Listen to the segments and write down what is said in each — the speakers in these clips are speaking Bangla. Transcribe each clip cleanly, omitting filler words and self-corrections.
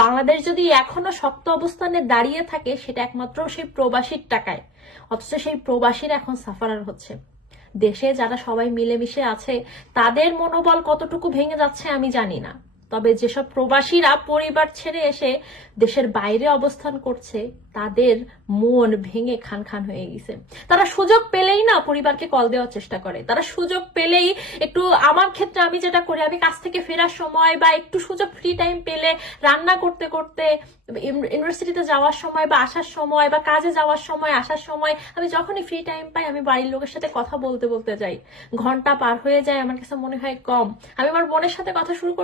বাংলাদেশ যদি এখনো শক্ত অবস্থানে দাঁড়িয়ে থাকে সেটা একমাত্র সেই প্রবাসীর টাকায়, অথচ সেই প্রবাসীরা এখন সাফারার হচ্ছে। দেশে যারা সবাই মিলেমিশে আছে তাদের মনোবল কতটুকু ভেঙে যাচ্ছে আমি জানি না, তবে যেসব প্রবাসীরা পরিবার ছেড়ে এসে দেশের বাইরে অবস্থান করছে তাদের মন ভেঙে খান খান হয়ে গেছে। তারা সুযোগ পেলেই না পরিবারকে কল দেওয়ার চেষ্টা করে, তারা সুযোগ পেলেই একটু, আমার ক্ষেত্রে আমি যেটা করি, আমি কাজ থেকে ফেরার সময় বা একটু সুযোগ ফ্রি টাইম পেলে রান্না করতে করতে, ইউনিভার্সিটিতে যাওয়ার সময় বা আসার সময় বা কাজে যাওয়ার সময় আসার সময়, আমি যখনই ফ্রি টাইম পাই আমি বাড়ির লোকের সাথে কথা বলতে বলতে যাই। ঘন্টা পার হয়ে যায় আমার কাছে মনে হয় কম। আমি আমার বোনের সাথে কথা শুরু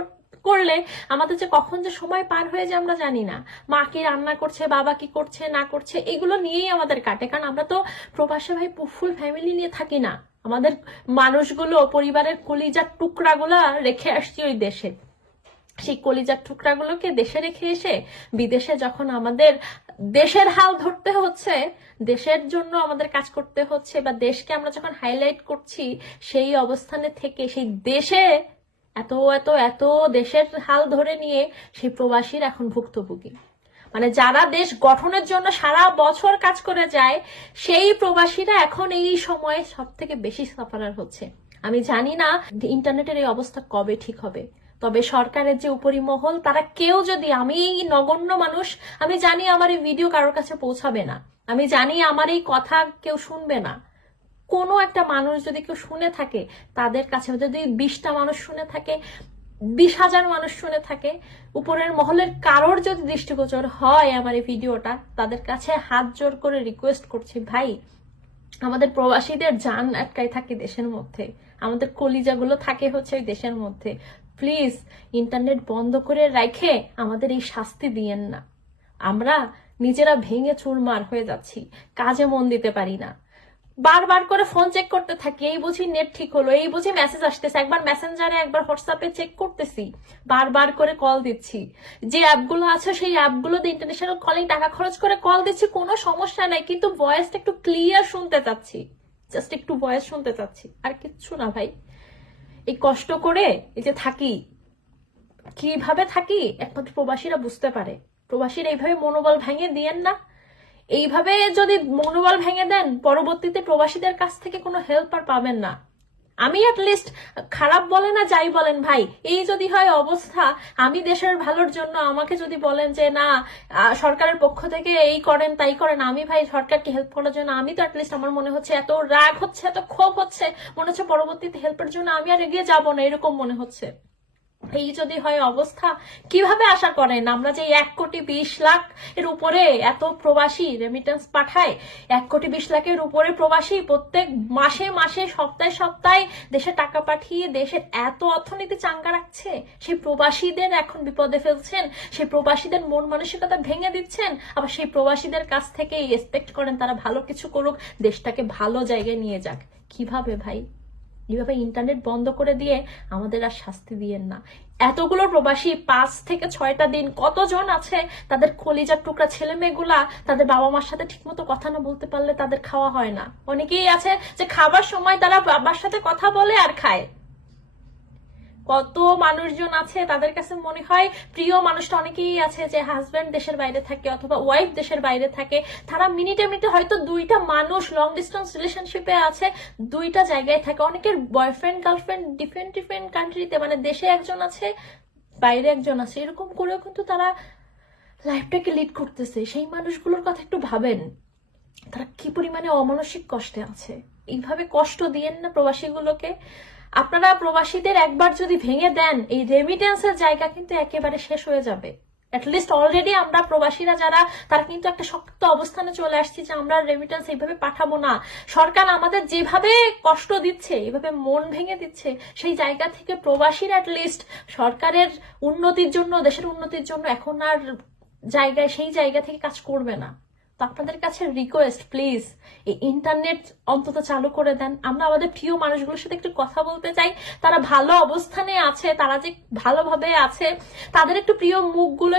করলে আমাদের যে কখন যে সময় পার হয়ে যায় আমরা জানি না। মা কি রান্না করছে, বাবা কি করছে না করছে, এগুলো নিয়েই আমাদের কাটে। কারণ আমরা তো প্রবাসে ভাই ফুল ফ্যামিলি নিয়ে থাকি না, আমাদের মানুষগুলো, পরিবারের কলিজার টুকরাগুলা রেখে আসছি ওই দেশে। সেই কলিজার টুকরাগুলোকে দেশে রেখে এসে বিদেশে যখন আমাদের দেশের হাল ধরতে হচ্ছে, দেশের জন্য আমাদের কাজ করতে হচ্ছে, বা দেশকে আমরা যখন হাইলাইট করছি, সেই অবস্থানে থেকে সেই দেশে এত এত এত দেশের হাল ধরে নিয়ে সেই প্রবাসীর এখন ভুক্তভোগী। মানে যারা দেশ গঠনের জন্য সারা বছর কাজ করে যায় সেই প্রবাসীরা এখন এই সময়ে সব থেকে বেশি সাফারার হচ্ছে। আমি জানি না ইন্টারনেটের এই অবস্থা কবে ঠিক হবে, তবে সরকারের যে উপরিমহল তারা কেউ যদি, আমি এই নগণ্য মানুষ, আমি জানি আমার এই ভিডিও কারোর কাছে পৌঁছাবে না, আমি জানি আমার এই কথা কেউ শুনবে না, কোনো একটা মানুষ যদি কেউ শুনে থাকে, তাদের কাছে যদি 20টা মানুষ শুনে থাকে, 20,000 মানুষ শুনে থাকে, উপরের মহলের কারোর যদি দৃষ্টিগোচর হয় আমার এই ভিডিওটা, তাদের কাছে হাত জোর করে রিকোয়েস্ট করছি, ভাই আমাদের প্রবাসীদের জান আটকাই থাকে দেশের মধ্যে, আমাদের কলিজাগুলো থাকে হচ্ছে ওই দেশের মধ্যে, প্লিজ ইন্টারনেট বন্ধ করে রেখে আমাদের এই শাস্তি দিয়েন না। আমরা নিজেরা ভেঙে চুরমার হয়ে যাচ্ছি, কাজে মন দিতে পারি না, বারবার করে ফোন চেক করতে থাকি, এই বুঝি নেট ঠিক হলো, এই বুঝি মেসেজ আসতেছে, একবার মেসেঞ্জারে একবার হোয়াটসঅ্যাপে চেক করতেছি, বারবার করে কল দিচ্ছি, যে অ্যাপগুলো আছে সেই অ্যাপগুলোতে ইন্টারন্যাশনাল কলিং টাকা খরচ করে কল দিচ্ছি, কোনো সমস্যা নাই, কিন্তু ভয়েসটা একটু ক্লিয়ার শুনতে চাচ্ছি, জাস্ট একটু ভয়েস শুনতে চাচ্ছি, আর কিচ্ছু না ভাই। এই কষ্ট করে এই যে থাকি, কিভাবে থাকি একমাত্র প্রবাসীরা বুঝতে পারে। প্রবাসীরা এইভাবে মনোবল ভেঙে দিয়েন না, এইভাবে যদি মনোবল ভেঙে দেন পরবর্তীতে প্রবাসীদের কাছ থেকে কোনো হেল্প আর পাবেন না। আমি অ্যাটলিস্ট, খারাপ বলেন না যাই বলেন ভাই, এই যদি হয় অবস্থা, আমি দেশের ভালোর জন্য আমাকে যদি বলেন যে না সরকারের পক্ষ থেকে এই করেন তাই করেন, আমি ভাই সরকারকে হেল্প করার জন্য, আমি তো অ্যাটলিস্ট, আমার মনে হচ্ছে এত রাগ হচ্ছে, এত ক্ষোভ হচ্ছে, মনে হচ্ছে পরবর্তীতে হেল্পের জন্য আমি আর এগিয়ে যাবো না, এরকম মনে হচ্ছে। এই যদি হয় অবস্থা, কিভাবে আশা করেন আমরা যে 1,20,00,000 এর উপরে এত প্রবাসী রেমিটেন্স পাঠায়, 1,20,00,000 এর উপরে প্রবাসী প্রত্যেক মাসে মাসে সপ্তাহে সপ্তাহে দেশে টাকা পাঠিয়ে দেশের এত অর্থনীতি চাঙ্গা রাখছে, সেই প্রবাসীদের এখন বিপদে ফেলছেন, সেই প্রবাসীদের মন মানসিকতা ভেঙে দিচ্ছেন, আবার সেই প্রবাসীদের কাছ থেকে এক্সপেক্ট করেন তারা ভালো কিছু করুক, দেশটাকে ভালো জায়গায় নিয়ে যাক। কিভাবে ভাই? এইভাবে ইন্টারনেট বন্ধ করে দিয়ে আমাদের আর শাস্তি দিয়েন না। এতগুলো প্রবাসী 5 থেকে 6টা দিন, কতজন আছে তাদের কলিজার টুকরা ছেলে মেয়েগুলা তাদের বাবা মার সাথে ঠিকমতো কথা না বলতে পারলে তাদের খাওয়া হয় না। অনেকেই আছে যে খাবার সময় তারা বাবার সাথে কথা বলে আর খায়। কত মানুষজন আছে তাদের কাছে মনে হয় প্রিয় মানুষটা, অনেকেই আছে যে হাজব্যান্ড দেশের বাইরে থাকে অথবা ওয়াইফ দেশের বাইরে থাকে, তারা মিনিটে মিনিটে হয়তো 2টা মানুষ লং ডিস্টেন্স রিলেশনশিপে আছে, 2টা জায়গায় থাকে, অনেকের বয়ফ্রেন্ড গার্লফ্রেন্ড ডিফারেন্ট ডিফারেন্ট কান্ট্রিতে, মানে দেশে একজন আছে বাইরে একজন আছে, এরকম করেও কিন্তু তারা লাইফটাকে লিড করতেছে। সেই মানুষগুলোর কথা একটু ভাবেন, তারা কি পরিমাণে অমানসিক কষ্টে আছে। এইভাবে কষ্ট দিয়েন না প্রবাসীগুলোকে। আপনারা প্রবাসীদের একবার যদি ভেঙে দেন, এই রেমিটেন্সের জায়গা কিন্তু একেবারে শেষ হয়ে যাবে। অ্যাটলিস্ট অলরেডি আমরা প্রবাসীরা যারা, তারা কিন্তু একটা শক্ত অবস্থানে চলে আসছি যে আমরা রেমিটেন্স এইভাবে পাঠাবো না। সরকার আমাদের যেভাবে কষ্ট দিচ্ছে, এভাবে মন ভেঙে দিচ্ছে, সেই জায়গা থেকে প্রবাসীরা অ্যাটলিস্ট সরকারের উন্নতির জন্য, দেশের উন্নতির জন্য এখন আর সেই জায়গা থেকে কাজ করবে না। তো আপনাদের কাছে রিকোয়েস্ট, প্লিজ এই ইন্টারনেট অন্তত চালু করে দেন। আমরা আমাদের প্রিয় মানুষগুলোর সাথে একটু কথা বলতে চাই, তারা ভালো অবস্থানে আছে, তারা যে ভালোভাবে আছে, তাদের একটু প্রিয় মুখগুলো